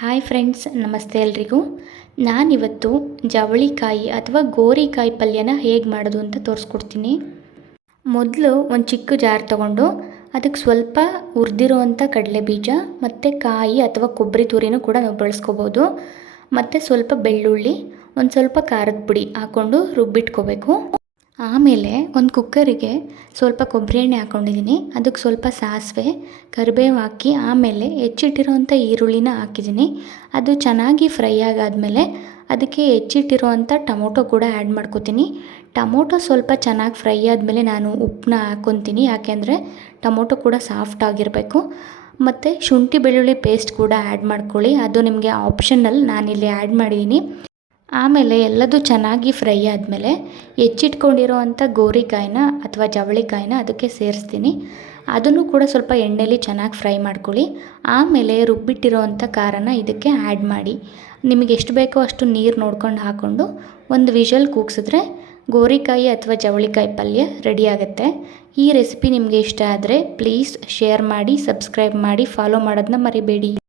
Hi friends, ನಮಸ್ತೆ ಎಲ್ರಿಗೂ. ನಾನಿವತ್ತು ಜವಳಿಕಾಯಿ ಅಥವಾ ಗೋರಿಕಾಯಿ ಪಲ್ಯನ ಹೇಗೆ ಮಾಡೋದು ಅಂತ ತೋರಿಸ್ಕೊಡ್ತೀನಿ. ಮೊದಲು ಒಂದು ಚಿಕ್ಕ ಜಾರ್ ತೊಗೊಂಡು ಅದಕ್ಕೆ ಸ್ವಲ್ಪ ಹುರಿದಿರೋವಂಥ ಕಡಲೆ ಬೀಜ ಮತ್ತು ಕಾಯಿ ಅಥವಾ ಕೊಬ್ಬರಿ ತುರಿನೂ ಕೂಡ ನಾವು ಬಳಸ್ಕೋಬೋದು. ಮತ್ತು ಸ್ವಲ್ಪ ಬೆಳ್ಳುಳ್ಳಿ, ಒಂದು ಸ್ವಲ್ಪ ಖಾರದ ಪುಡಿ ಹಾಕ್ಕೊಂಡು ರುಬ್ಬಿಟ್ಕೋಬೇಕು. ಆಮೇಲೆ ಒಂದು ಕುಕ್ಕರಿಗೆ ಸ್ವಲ್ಪ ಕೊಬ್ಬರಿ ಎಣ್ಣೆ ಹಾಕ್ಕೊಂಡಿದ್ದೀನಿ. ಅದಕ್ಕೆ ಸ್ವಲ್ಪ ಸಾಸಿವೆ, ಕರಿಬೇವು ಹಾಕಿ ಆಮೇಲೆ ಹೆಚ್ಚಿಟ್ಟಿರೋವಂಥ ಈರುಳ್ಳಿನ ಹಾಕಿದ್ದೀನಿ. ಅದು ಚೆನ್ನಾಗಿ ಫ್ರೈ ಆಗಾದಮೇಲೆ ಅದಕ್ಕೆ ಹೆಚ್ಚಿಟ್ಟಿರೋವಂಥ ಟೊಮೊಟೊ ಕೂಡ ಆ್ಯಡ್ ಮಾಡ್ಕೋತೀನಿ. ಟೊಮೊಟೊ ಸ್ವಲ್ಪ ಚೆನ್ನಾಗಿ ಫ್ರೈ ಆದಮೇಲೆ ನಾನು ಉಪ್ಪನ್ನ ಹಾಕ್ಕೊತೀನಿ, ಯಾಕೆಂದರೆ ಟೊಮೊಟೊ ಕೂಡ ಸಾಫ್ಟ್ ಆಗಿರಬೇಕು. ಮತ್ತು ಶುಂಠಿ ಬೆಳ್ಳುಳ್ಳಿ ಪೇಸ್ಟ್ ಕೂಡ ಆ್ಯಡ್ ಮಾಡ್ಕೊಳ್ಳಿ, ಅದು ನಿಮಗೆ ಆಪ್ಷನಲ್, ನಾನಿಲ್ಲಿ ಆ್ಯಡ್ ಮಾಡಿದ್ದೀನಿ. ಆಮೇಲೆ ಎಲ್ಲದೂ ಚೆನ್ನಾಗಿ ಫ್ರೈ ಆದಮೇಲೆ ಹೆಚ್ಚಿಟ್ಕೊಂಡಿರೋ ಅಂಥ ಗೋರಿಕಾಯಿನ ಅಥವಾ ಜವಳಿಕಾಯಿನ ಅದಕ್ಕೆ ಸೇರಿಸ್ತೀನಿ. ಅದನ್ನು ಕೂಡ ಸ್ವಲ್ಪ ಎಣ್ಣೆಲಿ ಚೆನ್ನಾಗಿ ಫ್ರೈ ಮಾಡ್ಕೊಳ್ಳಿ. ಆಮೇಲೆ ರುಬ್ಬಿಟ್ಟಿರೋ ಅಂಥ ಖಾರನ ಇದಕ್ಕೆ ಆ್ಯಡ್ ಮಾಡಿ, ನಿಮಗೆ ಎಷ್ಟು ಬೇಕೋ ಅಷ್ಟು ನೀರು ನೋಡ್ಕೊಂಡು ಹಾಕ್ಕೊಂಡು ಒಂದು ವಿಷಲ್ ಕೂಗಿಸಿದ್ರೆ ಗೋರಿಕಾಯಿ ಅಥವಾ ಜವಳಿಕಾಯಿ ಪಲ್ಯ ರೆಡಿ ಆಗುತ್ತೆ. ಈ ರೆಸಿಪಿ ನಿಮಗೆ ಇಷ್ಟ ಆದರೆ ಪ್ಲೀಸ್ ಶೇರ್ ಮಾಡಿ, ಸಬ್ಸ್ಕ್ರೈಬ್ ಮಾಡಿ, ಫಾಲೋ ಮಾಡೋದನ್ನ ಮರಿಬೇಡಿ.